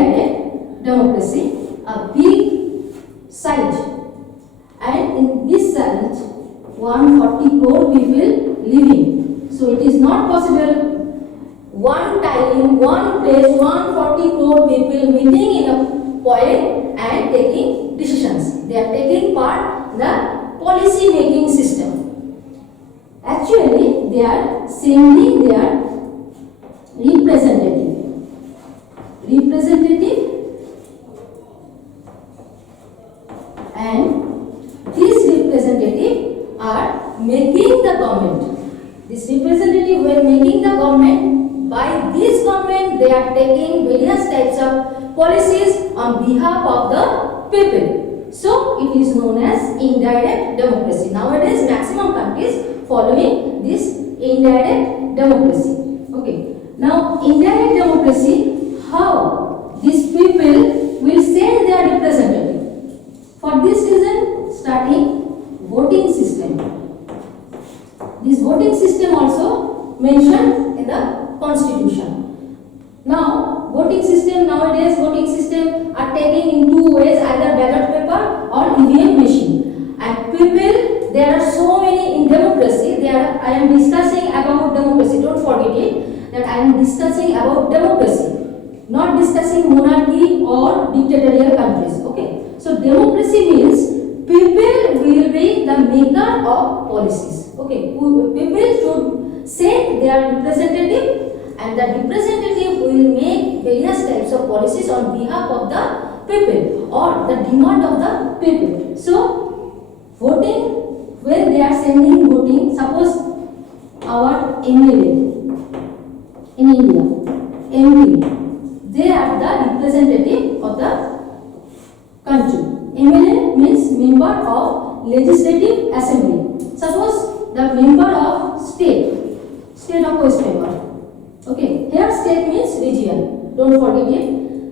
indirect democracy, a big site, and in this site 140 crore people living. So it is not possible one time, one place, 140 crore people meeting in a point and taking decisions. They are taking part in the policy making system. Actually, they are sending their representative, and these representative are making the government. This representative were making the government. By this government, they are taking various types of policies on behalf of the people. So it is known as indirect democracy. Nowadays, maximum countries following this indirect democracy. Okay. Now, indirect democracy, how these people will send their representative. For this reason, starting voting system. This voting system also mentioned in the constitution. Now, voting system nowadays, voting system are taken in two ways, either ballot paper or EVM machine. And people, there are so many in democracy. I am discussing about democracy. Don't forget it. That I am discussing about democracy, not discussing monarchy or dictatorial countries. Okay. So democracy means people will be the maker of policies. Okay. People should send their representative, and the representative will make various types of policies on behalf of the people or the demand of the people. So voting, when they are sending voting, suppose our MLA in India, MP, they are the representative of the country. MLA means member of Legislative Assembly. Suppose the member of state of West Bengal. Okay, here state means region. Don't forget it.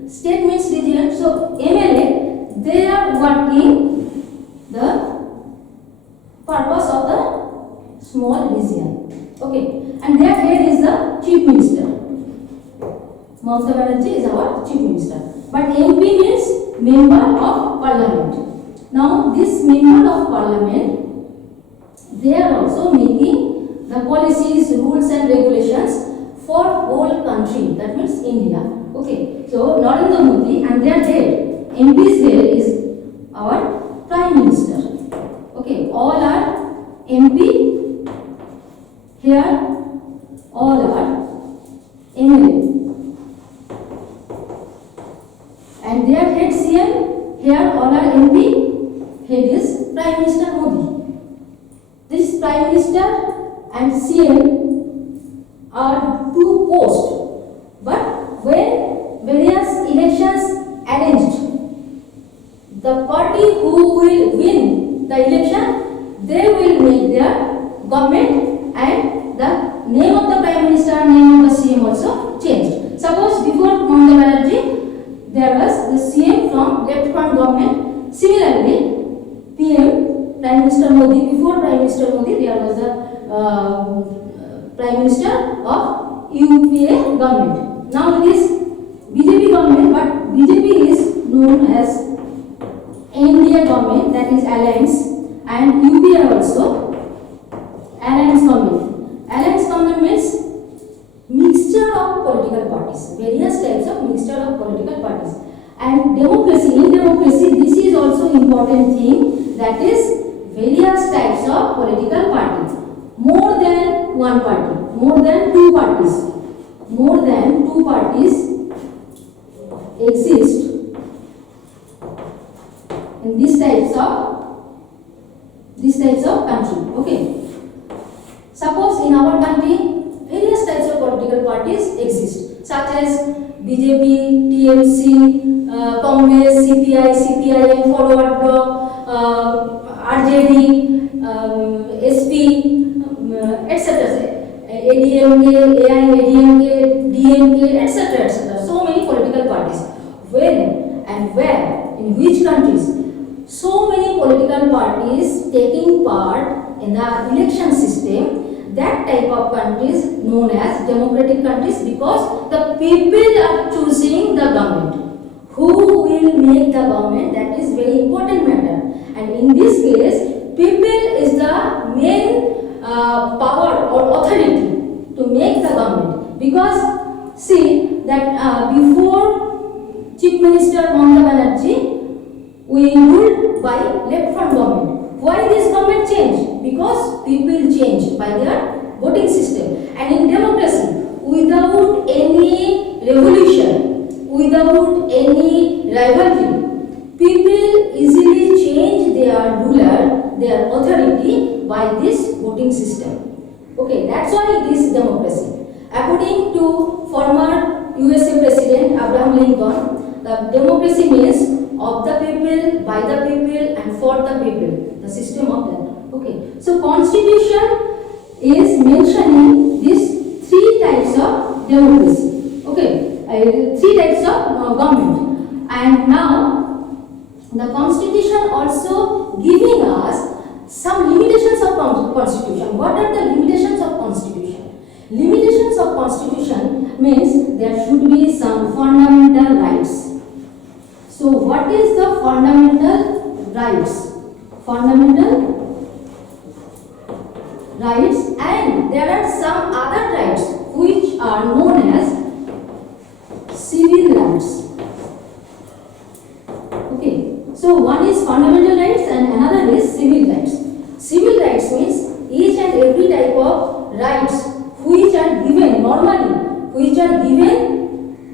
State means region. So MLA, they are working the purpose of the small region. Okay, and their head is the Chief Minister. Mamata Banerjee is our Chief Minister. But MP means Member of Parliament. Now this Member of Parliament, they are also making the policies, rules and regulations for whole country. That means India. Okay, so Narendra Modi and their head, MP's head is our Prime Minister. Okay, all are MP. Here, all are MLA. And their head CM, here all are MP, head is Prime Minister Modi. This Prime Minister and CM are two posts, but when various elections arranged, the party who will win the election, they will make their government, and the name of the Prime Minister, name of the CM also changed. Suppose before Mamata Banerjee, there was the CM from left front government. Similarly, PM, Prime Minister Modi, before Prime Minister Modi, there was the Prime Minister of UPA government. Now it is BJP government, but BJP is known as NDA government, that is alliance, and UPA also alliance government. Alliance government means mixture of political parties, various types of mixture of political parties. And democracy, in democracy, this is also important thing, that is various types of political parties. More than one party, more than two parties. More than two parties exist in these types of country. Okay. Suppose in our country, various types of political parties exist, such as BJP, TMC, Congress, CPI, CPIM, Forward Bloc, RJD, SP, etc. ADMK, AIADMK, DMK, etc. etc. So many political parties. When and where, in which countries, so many political parties taking part in the election system, that type of countries known as democratic countries, because the people are choosing the government. government, that is very important matter. And in this case, people is the main power or authority to make the government. Because see that before Chief Minister Mamata Banerjee, we ruled by left front government. Why this government changed? Because people changed by their voting system. And in democracy, without any revolution, without any rivalry, people easily change their ruler, their authority by this voting system. Okay, that's why it is democracy. According to former USA President Abraham Lincoln, the democracy means of the people, by the people, and for the people. The system of that. Okay, so Constitution is mentioning these three types of democracy. Okay, three types of government. And now the Constitution also giving us some limitations of Constitution. What are the limitations of Constitution? Limitations of Constitution means there should be some fundamental rights. So what is the fundamental rights? Fundamental rights, and there are some other rights which are known as civil rights. Okay, so one is fundamental rights and another is civil rights. Civil rights means each and every type of rights which are given normally, which are given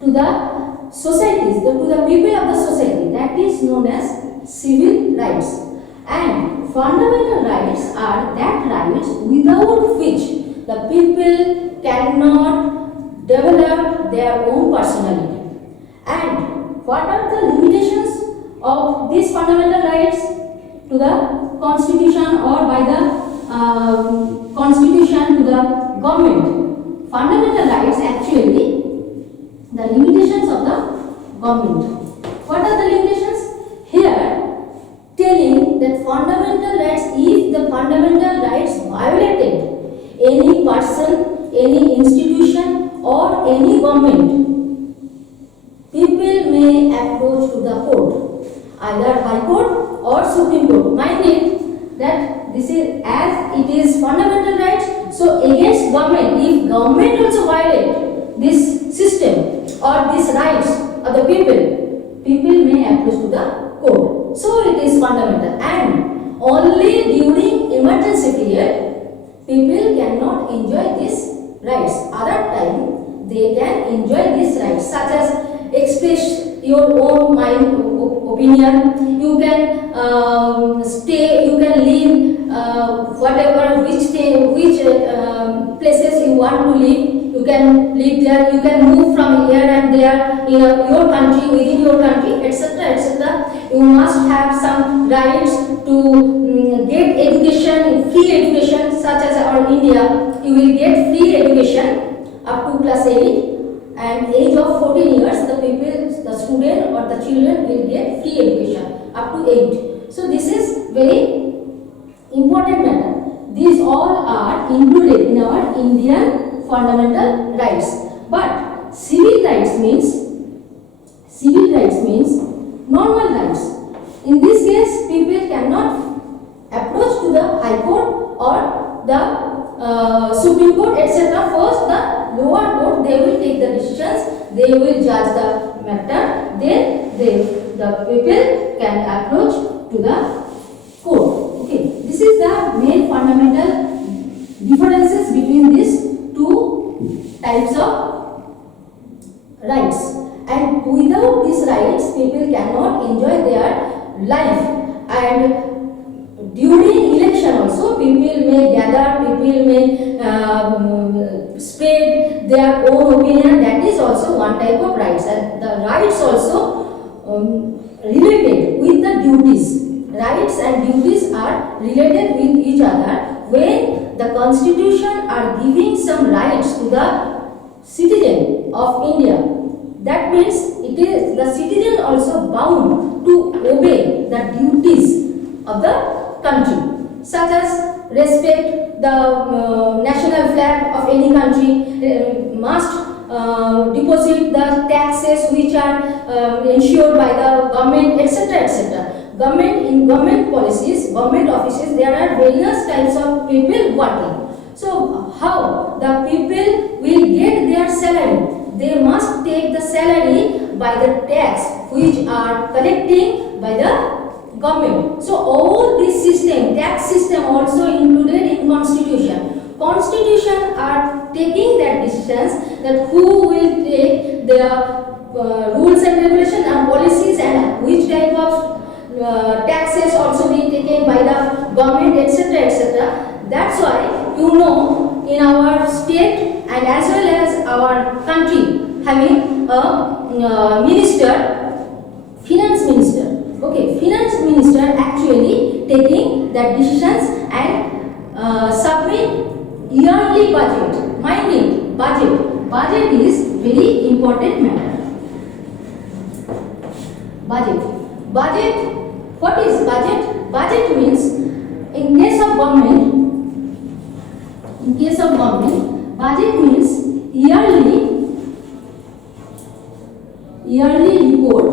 to the societies, to the people of the society, that is known as civil rights. And fundamental rights are that rights without which the people cannot develop their own personality. And what are the limitations of these fundamental rights to the Constitution or by the Constitution to the government? Fundamental rights actually the limitations of the government. What are the limitations? Here, telling that fundamental rights, if the fundamental rights violated, any person, any institution or any government, people may approach to the court, either High Court or Supreme Court. Mind it that this is as it is fundamental rights, so against government, if government also violate this system or these rights of the people, people may approach to the court. So it is fundamental, and only during emergency period, people cannot enjoy these rights. Other time, they can enjoy these rights, such as express your own mind, opinion. You can stay, you can live whatever, which places you want to live. You can live there, you can move from here and there in your country, within your country, etc. etc. You must have some rights to get education, free education, such as our India. You will get free education up to class 8, and age of 14 years, the people, the student or the children will get free education up to 8. So this is very important matter. These all are included in our Indian fundamental rights. But civil rights means normal rights. In this case, people cannot approach to the High Court or the Supreme Court, etc. First, the lower court, they will take the decisions, they will judge the matter, then the people can approach to the court. Okay, this is the main fundamental differences between these two types of rights. And without these rights, people cannot enjoy their life. And during election also, people may gather, people may spread their own opinion. That is also one type of rights. And the rights also related with the duties. Rights and duties are related with each other. When the Constitution are giving some rights to the citizen of India, that means it is the citizen also bound to obey the duties of the country, such as respect the national flag of any country, must deposit the taxes which are ensured by the government, etc., etc. In government policies, government offices, there are various types of people working. So how the people will get their salary? They must take the salary by the tax which are collecting by the government. So all this system, tax system also included in constitution. Constitution are taking that decisions that who will take the rules and regulations and policies and which type of taxes also be taken by the government, etc., etc. That's why in our state and as well as our country having a minister, finance minister. Okay, finance minister actually taking that decisions and submit yearly budget. Mind it, budget. Budget is very important matter. Budget. What is budget? Budget means in case of government, budget means yearly report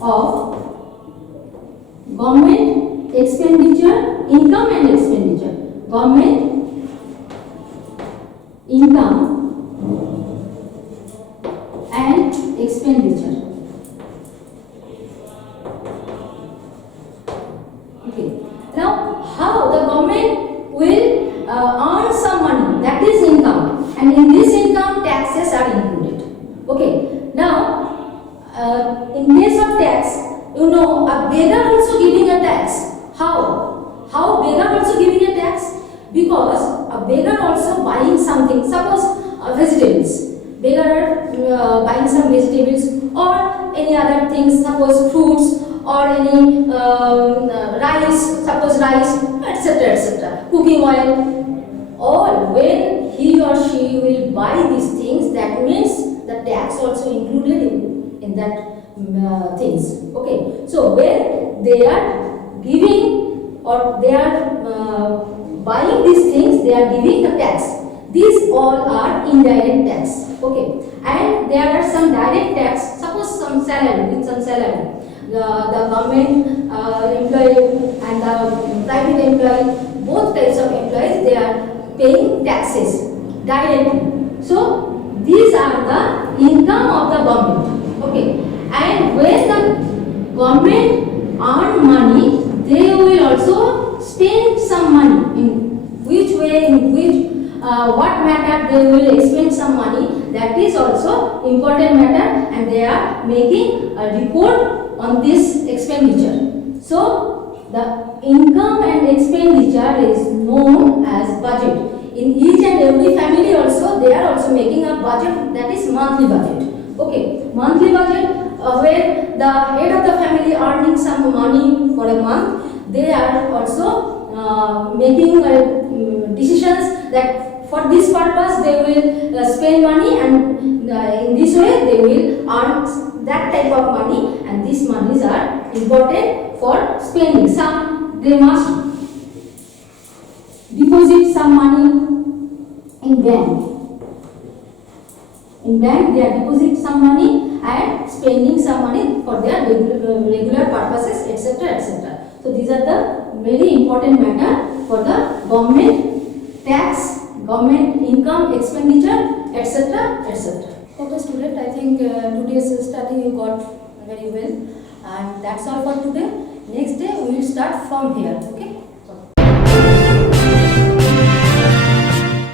of government expenditure, income and expenditure. Government income and expenditure. Okay. Now, how the government will earn some money, that is income, and in this income taxes are included. Okay. Now, in case of tax, a beggar also giving a tax. How beggar also giving a tax? Because a beggar also buying something, suppose vegetables. Beggar buying some vegetables or any other things, suppose fruits or any rice, suppose rice, etc., etc. Cooking oil. Or when he or she will buy these things, that means the tax also included in that things. Okay. So when they are giving or they are buying these things, they are giving the tax. These all are indirect tax. Okay. And there are some direct tax. Suppose some salary, the government employee and the private employee, both types of employees, they are paying taxes directly. So these are the income of the government. Okay. And when the government earn money, they will also spend some money. In which way, what matter they will expend some money, that is also important matter, and they are making a report on this expenditure. So the income and expenditure is known as budget. In each and every family also, they are also making a budget, that is monthly budget. Okay, monthly budget where the head of the family earning some money for a month, they are also making decisions that for this purpose they will spend money, and in this way they will earn that type of money, and these monies are important for spending. Some they must deposit some money in bank. In bank they are depositing some money and spending some money for their regular purposes, etc., etc. So these are the very important matter for the government tax, government income, expenditure, etc., etc. Okay student, I think today's study you got very well, and that's all for today. Next day we will start from here. Okay.